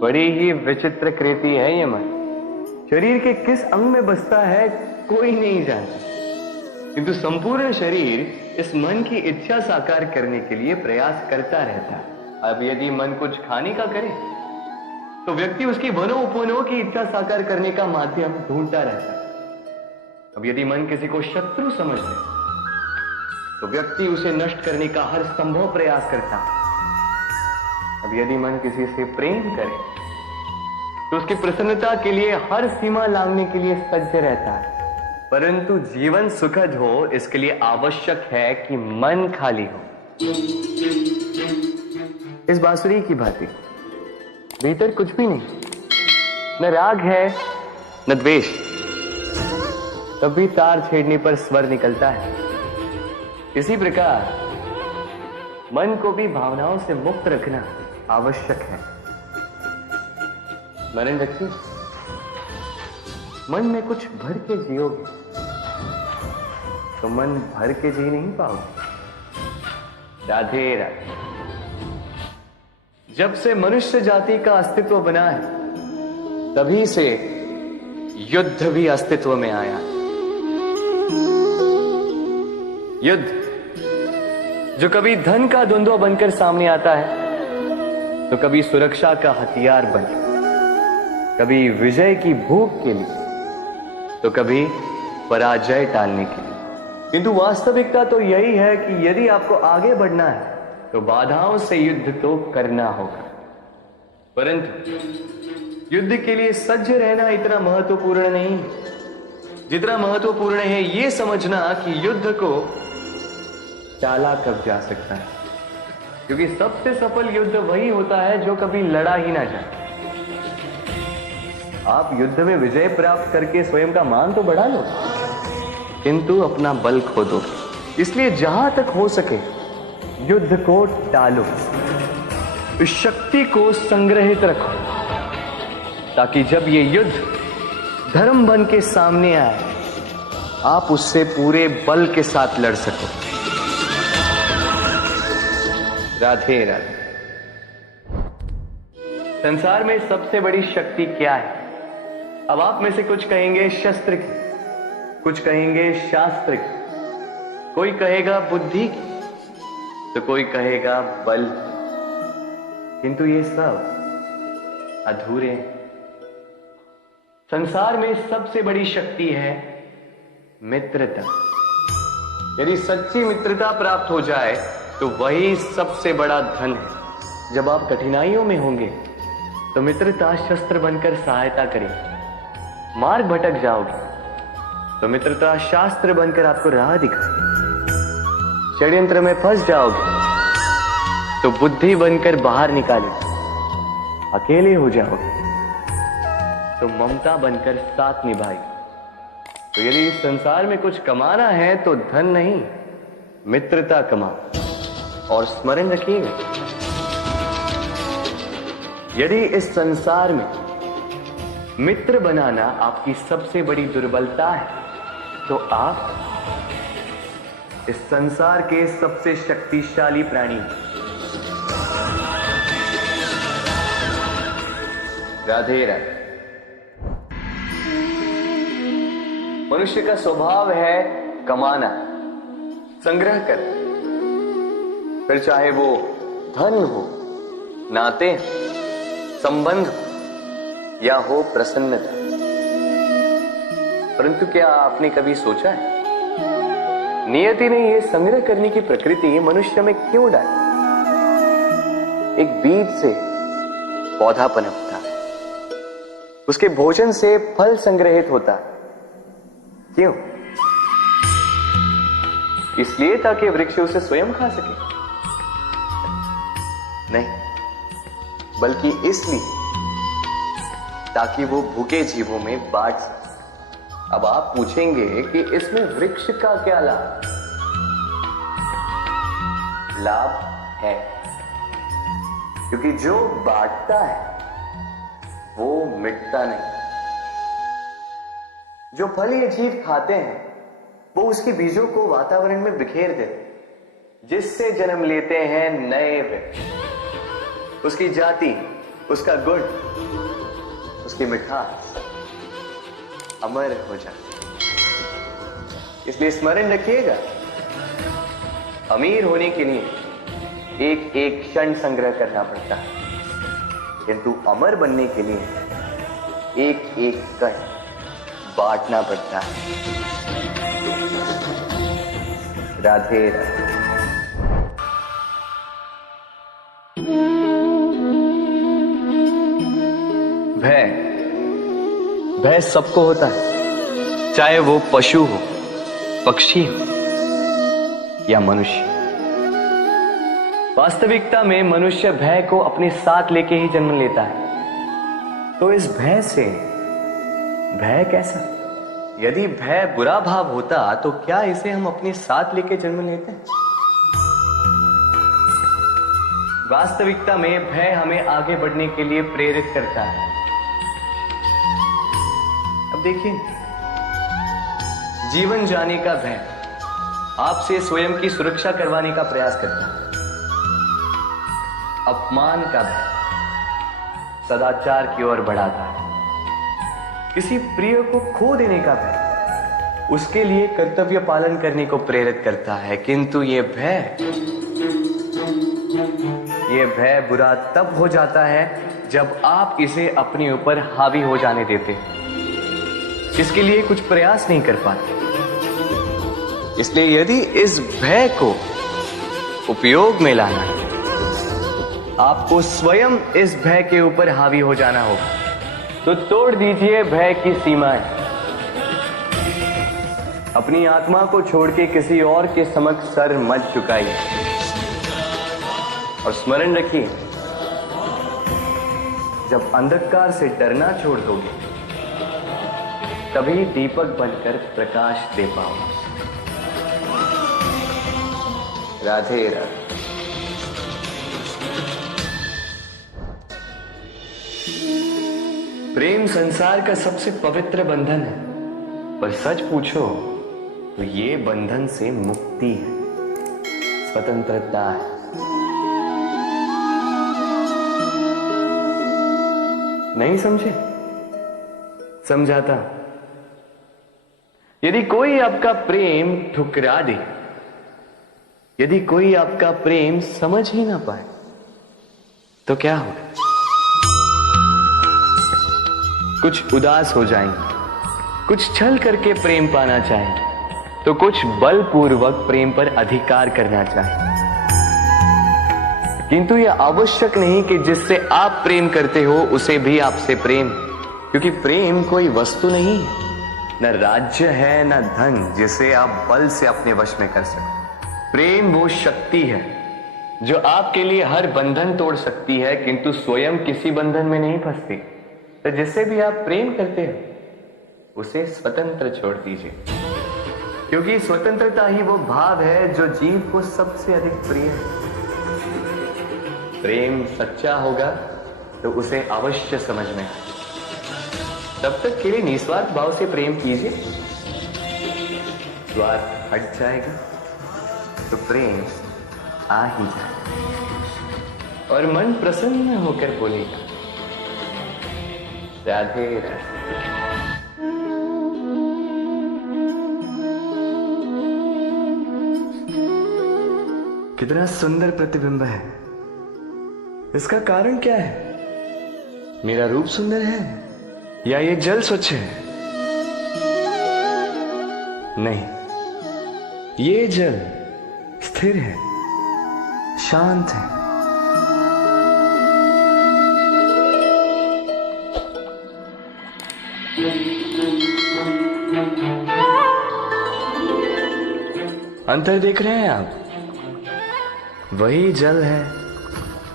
बड़ी ही विचित्र कृति है ये मन। शरीर के किस अंग में बसता है कोई नहीं जानता, किंतु संपूर्ण शरीर इस मन की इच्छा साकार करने के लिए प्रयास करता रहता है। अब यदि मन कुछ खाने का करे तो व्यक्ति उसकी वनो उपवनों की इच्छा साकार करने का माध्यम ढूंढता रहता है। अब यदि मन किसी को शत्रु समझ ले तो व्यक्ति उसे नष्ट करने का हर संभव प्रयास करता है। अब यदि मन किसी से प्रेम करे तो उसकी प्रसन्नता के लिए हर सीमा लांघने के लिए सज्ज रहता है। परंतु जीवन सुखद हो इसके लिए आवश्यक है कि मन खाली हो। इस बांसुरी की भांति भीतर कुछ भी नहीं, न राग है न द्वेष, तब भी तार छेड़ने पर स्वर निकलता है। इसी प्रकार मन को भी भावनाओं से मुक्त रखना आवश्यक है। स्मरण रखिए, मन में कुछ भर के जियोगे तो मन भर के जी नहीं पाओगे। राधे राधे। जब से मनुष्य जाति का अस्तित्व बना है तभी से युद्ध भी अस्तित्व में आया। युद्ध जो कभी धन का द्वंद्व बनकर सामने आता है तो कभी सुरक्षा का हथियार बनकर, कभी विजय की भूख के लिए तो कभी पराजय टालने के लिए। किंतु वास्तविकता तो यही है कि यदि आपको आगे बढ़ना है तो बाधाओं से युद्ध तो करना होगा। परंतु युद्ध के लिए सज्ज रहना इतना महत्वपूर्ण नहीं, जितना महत्वपूर्ण है यह समझना कि युद्ध को टाला कब जा सकता है। क्योंकि सबसे सफल युद्ध वही होता है जो कभी लड़ा ही ना जाए। आप युद्ध में विजय प्राप्त करके स्वयं का मान तो बढ़ा लो, किंतु अपना बल खो दो। इसलिए जहां तक हो सके युद्ध को टालो, इस शक्ति को संग्रहित रखो, ताकि जब ये युद्ध धर्म बन के सामने आए आप उससे पूरे बल के साथ लड़ सको। राधे राधे। संसार में सबसे बड़ी शक्ति क्या है? अब आप में से कुछ कहेंगे शस्त्र की, कुछ कहेंगे शास्त्र की, कोई कहेगा बुद्धि की, तो कोई कहेगा बल। किंतु ये सब अधूरे हैं। संसार में सबसे बड़ी शक्ति है मित्रता। यदि सच्ची मित्रता प्राप्त हो जाए तो वही सबसे बड़ा धन है। जब आप कठिनाइयों में होंगे तो मित्रता शस्त्र बनकर सहायता करेगी। मार्ग भटक जाओगे तो मित्रता शास्त्र बनकर आपको राह दिखाएगी। षड्यंत्र में फंस जाओगे तो बुद्धि बनकर बाहर निकालेगी। अकेले हो जाओगे तो ममता बनकर साथ निभाएगी। तो यदि इस संसार में कुछ कमाना है तो धन नहीं, मित्रता कमाओ। और स्मरण रखिएगा, यदि इस संसार में मित्र बनाना आपकी सबसे बड़ी दुर्बलता है तो आप इस संसार के सबसे शक्तिशाली प्राणी। राधे राधे। मनुष्य का स्वभाव है कमाना, संग्रह कर, फिर चाहे वो धन हो, नाते, संबंध या हो प्रसन्नता। परंतु क्या आपने कभी सोचा है नियति ने यह संग्रह करने की प्रकृति मनुष्य में क्यों डाली? एक बीज से पौधा पनपता है, उसके भोजन से फल संग्रहित होता है। क्यों? इसलिए ताकि वृक्ष उसे स्वयं खा सके? नहीं, बल्कि इसलिए ताकि वो भूखे जीवों में बांट सके। अब आप पूछेंगे कि इसमें वृक्ष का क्या लाभ? लाभ है, क्योंकि जो बांटता है वो मिटता नहीं। जो फल ये जीव खाते हैं वो उसके बीजों को वातावरण में बिखेर देते, जिससे जन्म लेते हैं नए वृक्ष। उसकी जाति उसका गुण, उसकी मिठास अमर हो जाती। इसलिए स्मरण रखिएगा, अमीर होने के लिए एक एक क्षण संग्रह करना पड़ता है, किंतु अमर बनने के लिए एक एक कण बांटना पड़ता है। राधे राधे। भय सबको होता है, चाहे वो पशु हो, पक्षी हो या मनुष्य। वास्तविकता में मनुष्य भय को अपने साथ लेके ही जन्म लेता है। तो इस भय से, भय कैसा? यदि भय बुरा भाव होता तो क्या इसे हम अपने साथ लेके जन्म लेते हैं? वास्तविकता में भय हमें आगे बढ़ने के लिए प्रेरित करता है। अब देखिए, जीवन जाने का भय आपसे स्वयं की सुरक्षा करवाने का प्रयास करता है। अपमान का भय सदाचार की ओर बढ़ाता है। किसी प्रिय को खो देने का भय उसके लिए कर्तव्य पालन करने को प्रेरित करता है। किंतु यह भय बुरा तब हो जाता है जब आप इसे अपने ऊपर हावी हो जाने देते हैं, इसके लिए कुछ प्रयास नहीं कर पाते। इसलिए यदि इस भय को उपयोग में लाना है, आपको स्वयं इस भय के ऊपर हावी हो जाना होगा। तो तोड़ दीजिए भय की सीमाएं। अपनी आत्मा को छोड़ के किसी और के समक्ष सर मत झुकाइए और स्मरण रखिए, जब अंधकार से डरना छोड़ दोगे तभी दीपक बनकर प्रकाश दे पाओगे। राधे राधे। प्रेम संसार का सबसे पवित्र बंधन है, पर सच पूछो तो ये बंधन से मुक्ति है, स्वतंत्रता है। नहीं समझे? समझाता। यदि कोई आपका प्रेम ठुकरा दे, यदि कोई आपका प्रेम समझ ही ना पाए, तो क्या होगा? कुछ उदास हो जाएंगे, कुछ छल करके प्रेम पाना चाहेंगे, तो कुछ बलपूर्वक प्रेम पर अधिकार करना चाहेंगे। किंतु यह आवश्यक नहीं कि जिससे आप प्रेम करते हो उसे भी आपसे प्रेम, क्योंकि प्रेम कोई वस्तु नहीं है, न राज्य है, न धन जिसे आप बल से अपने वश में कर सको। प्रेम वो शक्ति है जो आपके लिए हर बंधन तोड़ सकती है, किंतु स्वयं किसी बंधन में नहीं फंसती। तो जिससे भी आप प्रेम करते हो उसे स्वतंत्र छोड़ दीजिए, क्योंकि स्वतंत्रता ही वो भाव है जो जीव को सबसे अधिक प्रिय है। प्रेम सच्चा होगा तो उसे अवश्य समझ में आए। तब तक के लिए निस्वार्थ भाव से प्रेम कीजिए। स्वार्थ हट जाएगा तो प्रेम आ ही जाएगा और मन प्रसन्न होकर बोलेगा, राधे राधे। कितना सुंदर प्रतिबिंब है। इसका कारण क्या है? मेरा रूप सुंदर है या ये जल स्वच्छ है? नहीं, ये जल स्थिर है, शांत है। अंतर देख रहे हैं आप? वही जल है,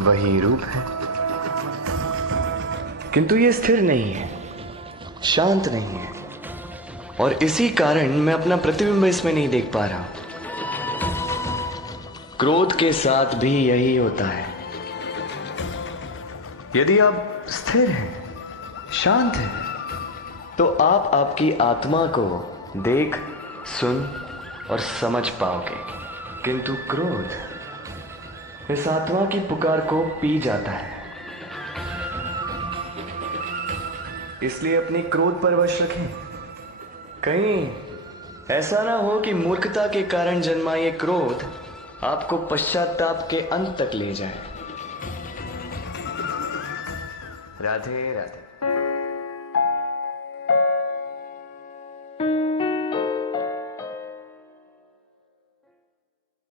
वही रूप है, किंतु ये स्थिर नहीं है, शांत नहीं है, और इसी कारण मैं अपना प्रतिबिंब इसमें नहीं देख पा रहा। क्रोध के साथ भी यही होता है। यदि आप स्थिर हैं, शांत हैं, तो आप आपकी आत्मा को देख, सुन और समझ पाओगे, किंतु क्रोध इस आत्मा की पुकार को पी जाता है। इसलिए अपनी क्रोध पर वश रखें। कहीं ऐसा ना हो कि मूर्खता के कारण जन्मा ये क्रोध आपको पश्चाताप के अंत तक ले जाए। राधे राधे।